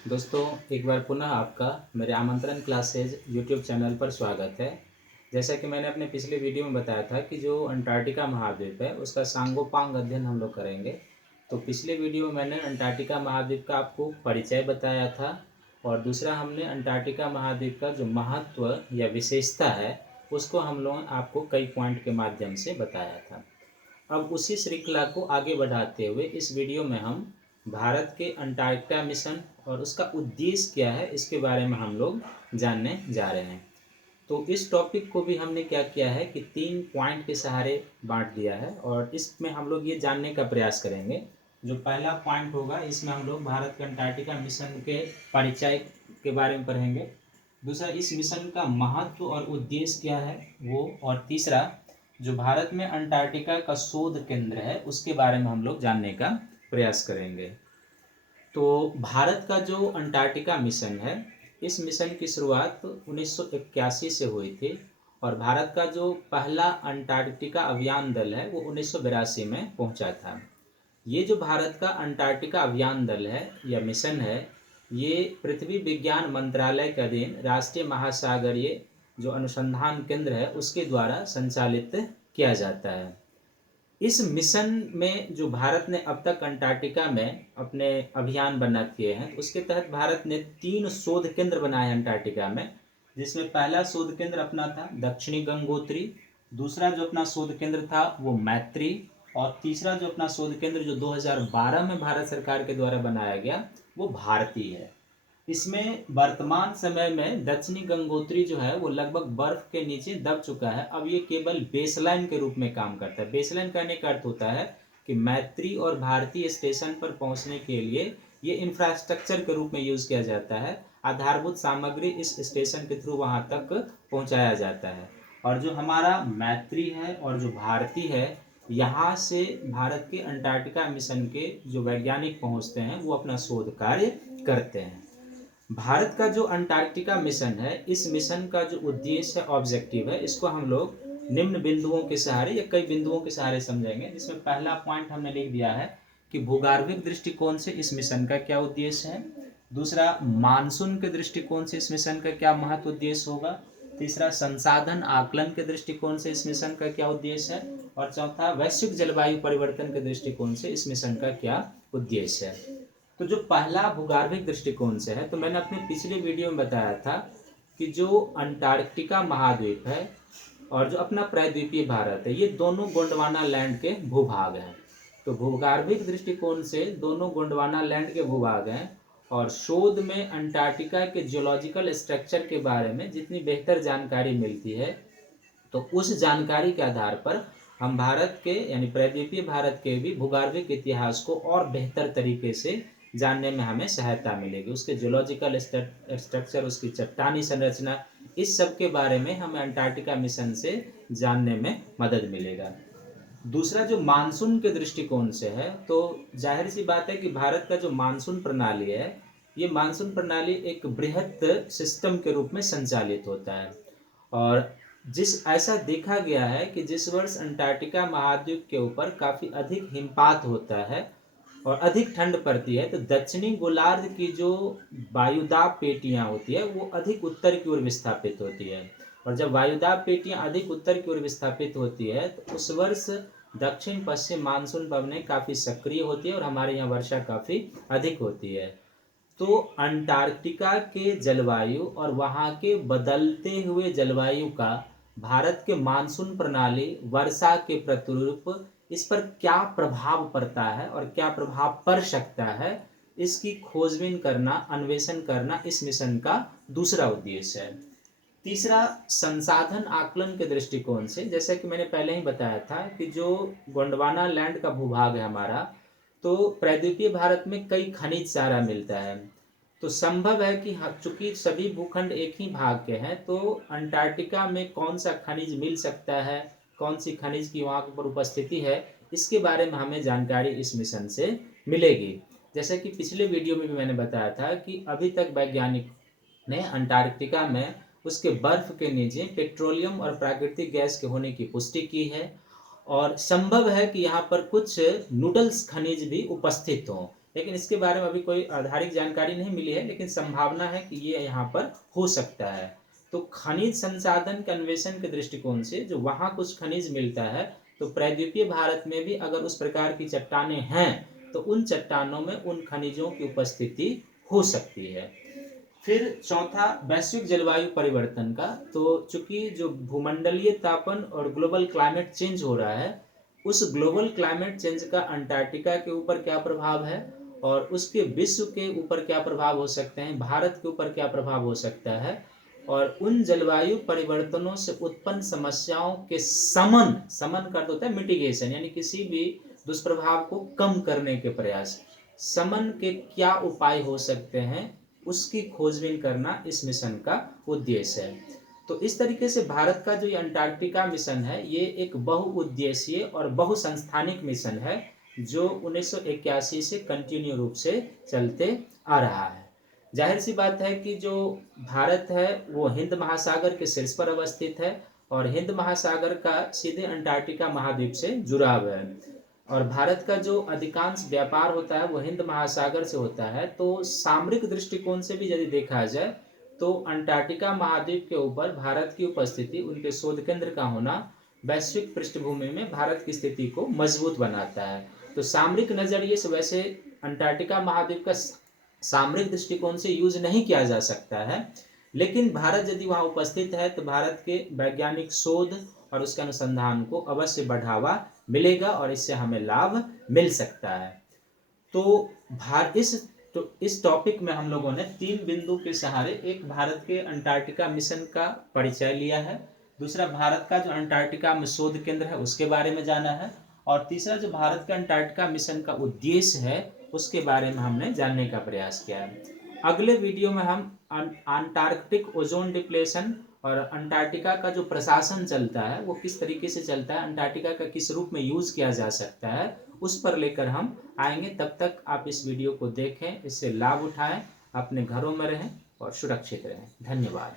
दोस्तों, एक बार पुनः आपका मेरे आमंत्रण क्लासेज यूट्यूब चैनल पर स्वागत है। जैसा कि मैंने अपने पिछले वीडियो में बताया था कि जो अंटार्कटिका महाद्वीप है उसका सांगोपांग अध्ययन हम लोग करेंगे। तो पिछले वीडियो में मैंने अंटार्कटिका महाद्वीप का आपको परिचय बताया था और दूसरा हमने अंटार्कटिका महाद्वीप का जो महत्व या विशेषता है उसको हम लोग आपको कई पॉइंट के माध्यम से बताया था। अब उसी श्रृंखला को आगे बढ़ाते हुए इस वीडियो में हम भारत के अंटार्कटिका मिशन और उसका उद्देश्य क्या है इसके बारे में हम लोग जानने जा रहे हैं। तो इस टॉपिक को भी हमने क्या किया है कि 3 पॉइंट के सहारे बांट दिया है और इसमें हम लोग ये जानने का प्रयास करेंगे। जो पहला पॉइंट होगा इसमें हम लोग भारत के अंटार्कटिका मिशन के परिचय के बारे में पढ़ेंगे। दूसरा, इस मिशन का महत्व और उद्देश्य क्या है वो, और तीसरा जो भारत में अंटार्कटिका का शोध केंद्र है उसके बारे में हम लोग जानने का प्रयास करेंगे। तो भारत का जो अंटार्कटिका मिशन है, इस मिशन की शुरुआत 1981 से हुई थी और भारत का जो पहला अंटार्कटिका अभियान दल है वो 1982 में पहुंचा था। ये जो भारत का अंटार्कटिका अभियान दल है या मिशन है, ये पृथ्वी विज्ञान मंत्रालय के अधीन राष्ट्रीय महासागरीय जो अनुसंधान केंद्र है उसके द्वारा संचालित किया जाता है। इस मिशन में जो भारत ने अब तक अंटार्कटिका में अपने अभियान बना किए हैं, उसके तहत भारत ने 3 शोध केंद्र बनाए हैं अंटार्कटिका में, जिसमें पहला शोध केंद्र अपना था दक्षिणी गंगोत्री, दूसरा जो अपना शोध केंद्र था वो मैत्री, और तीसरा जो अपना शोध केंद्र जो 2012 में भारत सरकार के द्वारा बनाया गया वो भारती है। इसमें वर्तमान समय में दक्षिणी गंगोत्री जो है वो लगभग बर्फ के नीचे दब चुका है। अब ये केवल बेसलाइन के रूप में काम करता है। बेसलाइन कहने का अर्थ होता है कि मैत्री और भारतीय स्टेशन पर पहुंचने के लिए ये इंफ्रास्ट्रक्चर के रूप में यूज किया जाता है। आधारभूत सामग्री इस स्टेशन के थ्रू वहां तक पहुंचाया जाता है। और जो हमारा मैत्री है और जो भारती है, यहाँ से भारत के अंटार्कटिका मिशन के जो वैज्ञानिक पहुंचते हैं वो अपना शोध कार्य करते हैं। भारत का जो अंटार्कटिका मिशन है, इस मिशन का जो उद्देश्य है, ऑब्जेक्टिव है, इसको हम लोग निम्न बिंदुओं के सहारे या कई बिंदुओं के सहारे समझेंगे। जिसमें पहला पॉइंट हमने लिख दिया है कि भूगर्भिक दृष्टिकोण से इस मिशन का क्या उद्देश्य है। दूसरा, मानसून के दृष्टिकोण से इस मिशन का क्या महत्व उद्देश्य होगा। तीसरा, संसाधन आकलन के दृष्टिकोण से इस मिशन का क्या उद्देश्य है। और चौथा, वैश्विक जलवायु परिवर्तन के दृष्टिकोण से इस मिशन का क्या उद्देश्य है। तो जो पहला भूगर्भिक दृष्टिकोण से है, तो मैंने अपने पिछले वीडियो में बताया था कि जो अंटार्कटिका महाद्वीप है और जो अपना प्रायद्वीपीय भारत है, ये दोनों गोंडवाना लैंड के भूभाग हैं। तो भूगर्भिक दृष्टिकोण से दोनों गोंडवाना लैंड के भूभाग हैं और शोध में अंटार्कटिका के जियोलॉजिकल स्ट्रक्चर के बारे में जितनी बेहतर जानकारी मिलती है, तो उस जानकारी के आधार पर हम भारत के यानी प्रायद्वीपीय भारत के भी भूगर्भिक इतिहास को और बेहतर तरीके से जानने में हमें सहायता मिलेगी। उसके जियोलॉजिकल स्ट्रक्चर, उसकी चट्टानी संरचना, इस सब के बारे में हमें अंटार्कटिका मिशन से जानने में मदद मिलेगा। दूसरा, जो मानसून के दृष्टिकोण से है, तो जाहिर सी बात है कि भारत का जो मानसून प्रणाली है, ये मानसून प्रणाली एक बृहत सिस्टम के रूप में संचालित होता है। और जिस ऐसा देखा गया है कि जिस वर्ष अंटार्कटिका महाद्वीप के ऊपर काफ़ी अधिक हिमपात होता है और अधिक ठंड पड़ती है, तो दक्षिणी गोलार्ध की जो वायुदाब पेटियां होती है वो अधिक उत्तर की ओर विस्थापित होती है। और जब वायुदाब पेटियां अधिक उत्तर की ओर विस्थापित होती है तो उस वर्ष दक्षिण पश्चिम मानसून पवनें काफ़ी सक्रिय होती है और हमारे यहाँ वर्षा काफ़ी अधिक होती है। तो अंटार्कटिका के जलवायु और वहाँ के बदलते हुए जलवायु का भारत के मानसून प्रणाली, वर्षा के प्रतिरूप, इस पर क्या प्रभाव पड़ता है और क्या प्रभाव पड़ सकता है, इसकी खोजबीन करना, अन्वेषण करना इस मिशन का दूसरा उद्देश्य है। तीसरा, संसाधन आकलन के दृष्टिकोण से, जैसे कि मैंने पहले ही बताया था कि जो गोंडवाना लैंड का भूभाग है हमारा, तो प्रायद्वीपीय भारत में कई खनिज चारा मिलता है। तो संभव है कि चूंकि सभी भूखंड एक ही भाग के हैं, तो अंटार्कटिका में कौन सा खनिज मिल सकता है, कौन सी खनिज की वहाँ पर उपस्थिति है, इसके बारे में हमें जानकारी इस मिशन से मिलेगी। जैसे कि पिछले वीडियो में भी मैंने बताया था कि अभी तक वैज्ञानिक ने अंटार्कटिका में उसके बर्फ के नीचे पेट्रोलियम और प्राकृतिक गैस के होने की पुष्टि की है और संभव है कि यहाँ पर कुछ नूडल्स खनिज भी उपस्थित हों। लेकिन इसके बारे में अभी कोई आधारिक जानकारी नहीं मिली है, लेकिन संभावना है कि ये यहाँ पर हो सकता है। तो खनिज संसाधन के अन्वेषण के दृष्टिकोण से जो वहाँ कुछ खनिज मिलता है, तो प्रायद्वीपीय भारत में भी अगर उस प्रकार की चट्टानें हैं तो उन चट्टानों में उन खनिजों की उपस्थिति हो सकती है। फिर चौथा, वैश्विक जलवायु परिवर्तन का। तो चूंकि जो भूमंडलीय तापन और ग्लोबल क्लाइमेट चेंज हो रहा है, उस ग्लोबल क्लाइमेट चेंज का अंटार्कटिका के ऊपर क्या प्रभाव है और उसके विश्व के ऊपर क्या प्रभाव हो सकते हैं, भारत के ऊपर क्या प्रभाव हो सकता है, और उन जलवायु परिवर्तनों से उत्पन्न समस्याओं के समन का होता है मिटिगेशन, यानी किसी भी दुष्प्रभाव को कम करने के प्रयास, समन के क्या उपाय हो सकते हैं, उसकी खोजबीन करना इस मिशन का उद्देश्य है। तो इस तरीके से भारत का जो ये अंटार्कटिका मिशन है, ये एक बहुउद्देशीय और बहुसंस्थानिक मिशन है जो 1981 से कंटिन्यू रूप से चलते आ रहा है। जाहिर सी बात है कि जो भारत है वो हिंद महासागर के शीर्ष पर अवस्थित है और हिंद महासागर का सीधे अंटार्कटिका महाद्वीप से जुड़ाव है, और भारत का जो अधिकांश व्यापार होता है वो हिंद महासागर से होता है। तो सामरिक दृष्टिकोण से भी यदि देखा जाए तो अंटार्कटिका महाद्वीप के ऊपर भारत की उपस्थिति, उनके शोध केंद्र का होना वैश्विक पृष्ठभूमि में भारत की स्थिति को मजबूत बनाता है। तो सामरिक नजरिए से वैसे अंटार्कटिका महाद्वीप का सामरिक दृष्टिकोण से यूज नहीं किया जा सकता है, लेकिन भारत यदि वहाँ उपस्थित है तो भारत के वैज्ञानिक शोध और उसके अनुसंधान को अवश्य बढ़ावा मिलेगा और इससे हमें लाभ मिल सकता है। तो इस टॉपिक में हम लोगों ने 3 बिंदु के सहारे, एक भारत के अंटार्कटिका मिशन का परिचय लिया है, दूसरा भारत का जो अंटार्कटिका में शोध केंद्र है उसके बारे में जाना है, और तीसरा जो भारत का अंटार्कटिका मिशन का उद्देश्य है उसके बारे में हमने जानने का प्रयास किया है। अगले वीडियो में हम अंटार्कटिक ओजोन डिप्लेशन और अंटार्कटिका का जो प्रशासन चलता है वो किस तरीके से चलता है, अंटार्कटिका का किस रूप में यूज किया जा सकता है, उस पर लेकर हम आएंगे। तब तक आप इस वीडियो को देखें, इससे लाभ उठाएं, अपने घरों में रहें और सुरक्षित रहें। धन्यवाद।